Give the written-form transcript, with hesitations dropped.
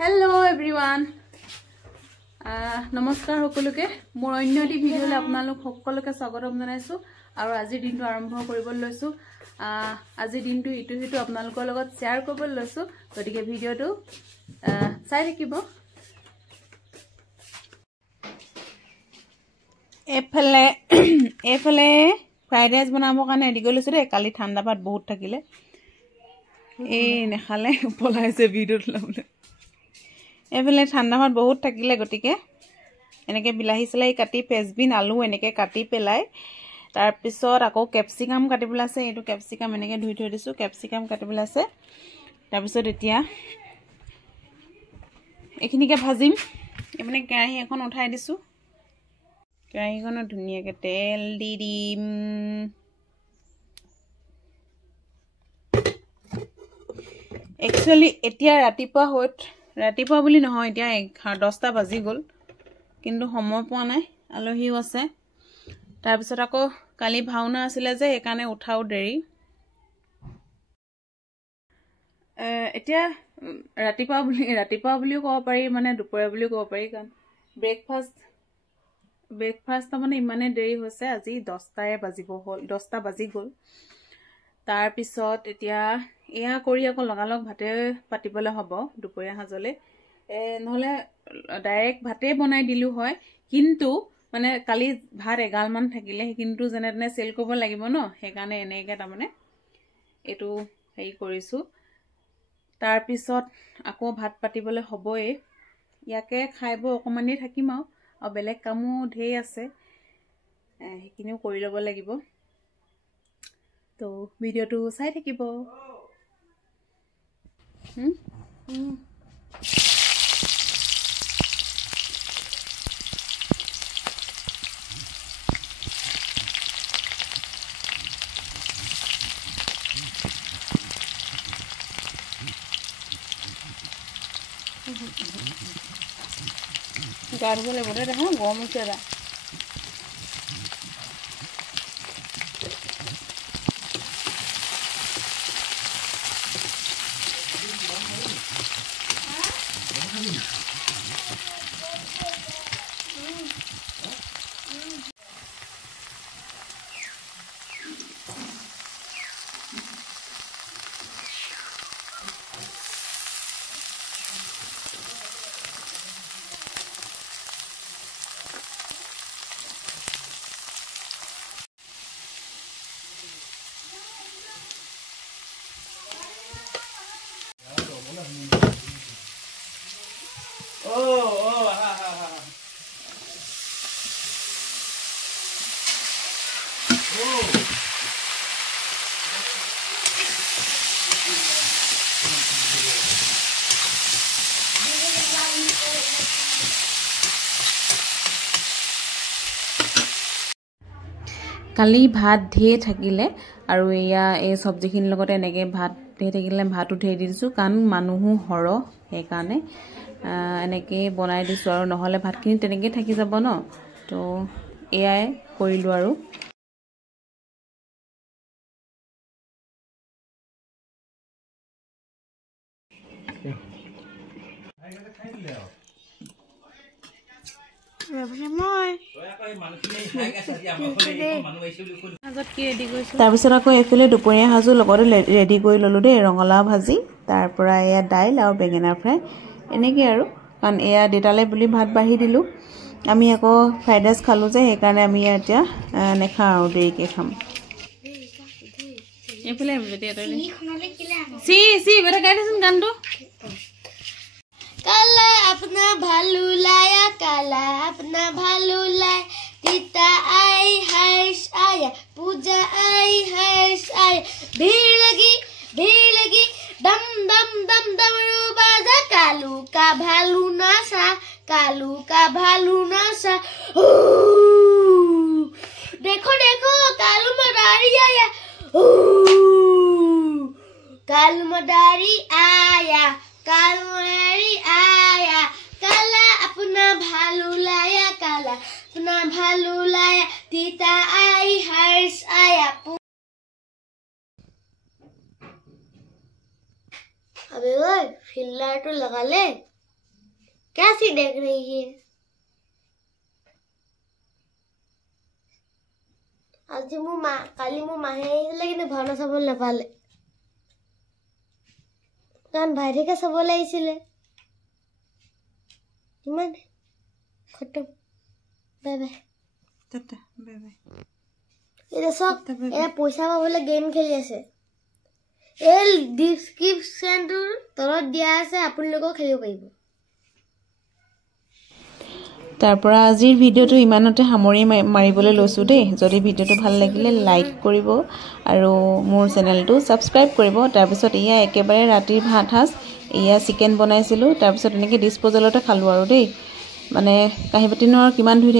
Hello everyone. Namaskar সকলোকে মোৰ অন্য এটি ভিডিঅ'লে আপোনালোক সকলোকে স্বাগতম জনাইছো আৰু আজি দিনটো আৰম্ভ কৰিব লৈছো আজি দিনটো ইটো হিটো আপোনালোকৰ লগত শেয়াৰ কৰিব লৈছো গতিকে ভিডিঅ'টো চাই থাকিব এফালে ফ্ৰাইড ৰাইচ বনাবৰ কাৰণে ৰেডি কৰি লৈছো দে কালি ঠাণ্ডা ভাত বহুত থাকিলে এই নেখালে পলাইছে ভিডিঅ'টো লবলৈ এফালে ঠাণ্ডা ভাত বহুত থাকিলে গতিকে এনেকে বিলাহী চলাই কাটি ফেজবিন আলু এনেকে কাটি পেলাই তাৰ পিছত আকৌ ক্যাপসিকাম কাটিবলৈ আছে এটো ক্যাপসিকাম এনেকে ধুই থৈ দিছো ক্যাপসিকাম কাটিবলৈ আছে তাৰ পিছত এতিয়া এখিনিকে ভাজিম এমনে কেৰাহী এখন উঠাই দিছো কেৰাহীখনত ধুনিয়াকে তেল দি দিম একচুয়ালি এতিয়া ৰাতিপুৱা বুলি নহয় এতিয়া 10টা বাজি গল কিন্তু সময় পোৱা নাই আলহীও আছে তাৰ পিছত আকৌ কালি ভাওনা আছিল যে একানে উঠাও দেৰি এতিয়া ৰাতিপুৱা বুলিও ক'ব পাৰি মানে দুপৰীয়া বুলিও ক'ব পাৰি কাৰণ ব্ৰেকফাষ্ট মানে ইমানে দেৰি হৈছে আজি 10টা বাজি গল তাৰ পিছত এতিয়া এয়া কৰি আকৌ লগালগ ভাতে পাতিবলৈ হ'ব দুপৰীয়া হাজলে নহলে ডাইৰেক্ট ভাতে বনাই দিলু হয় কিন্তু মানে কালি ভাত এগাল মান থাকিলে কিন্তু জেনেনে সেল কৰিব লাগিব ন হেকানে এনেকে তা মানে এটো হেই কৰিছো তাৰ পিছত আকৌ ভাত পাতিবলৈ হ'বই ইয়াকে খাইব অকমানি থাকিম আৰু বেলেগ কামো ধেই আছে হেকিনিও কৰি ল'ব লাগিব তো ভিডিওটো চাই থাকিব গাড়বলে বড় ৰে হ্যাঁ গম উঠেৰা কালি ভাত ধে থাকিলে আৰু এয়া এই সবজিখিন লগতে এনেকে ভাত ধে থাকিলে ভাত উঠে দিছো কান মানুহু হৰ হে কাৰণে এনেকে বনাই দিছো আৰু নহলে ভাতখিনি তেনেকে থাকি যাব ন তো এয়াই কৰিলো আৰু তাৰ পিছত আকৌ এফালে দুপৰীয়া হাজু লগতে ৰেডি কৰি ললো দে ৰঙালাও ভাজি তাৰ পৰা এয়া দাইল আৰু বেঙেনা ফ্ৰাই এনেকে আৰু কাৰণ এয়া দেতালে বুলি ভাত বাঢ়ি দিলো আমি আকৌ ফ্ৰাইড ৰাইচ খালো যে সেই কাৰণে আমি এতিয়া নেখা আৰু দেৰিকে খাম এফালে বেটা গাই দেচোন গানটো काला अपना भालू लाया काला अपना भालू लाया तीता आई हर्ष आया पूजा आई हर्ष आया भीड़ लगी दम दम दम डमरू बाजा कालू का भालू नासा देखो कालू मदारी आया कालू मदारी आया काला अपना भालू लाया तीता आई हर्ष आया अबे ओए फिल्टर तो लगा ले कैसी देख रही है? আজি মোৰ মা কালি মোৰ মাহে আহিছিলে কিন্তু ভাওনা চাবলৈ নাপালে কাৰণ ভাইটিকে চাবলৈ আহিছিলে ইমান খতম bye bye tata bye bye এটা সব এটা পইচা পাবলৈ গেম খেলি আছে এই ডিসক্ৰিপশনটোৰ তলত দিয়া আছে আপোনালোকেও খেলিব পাৰিব তাৰপৰা আজিৰ ভিডিঅ'টো ইমানতে সামৰি মাৰিবলৈ লৈছো দেই যদি ভিডিঅ'টো ভাল লাগিলে লাইক কৰিব আৰু মোৰ চেনেলটো সাবস্ক্ৰাইব কৰিব তাৰ পিছত ইয়া একেবাৰে ৰাতিৰ ভাত হাস ইয়া চিকেন বনাইছিলো তাৰ পিছত এনেকৈ ডিসপোজালতে খালো আৰু দেই মানে কাহিবাতিনৰ কিমান ধুই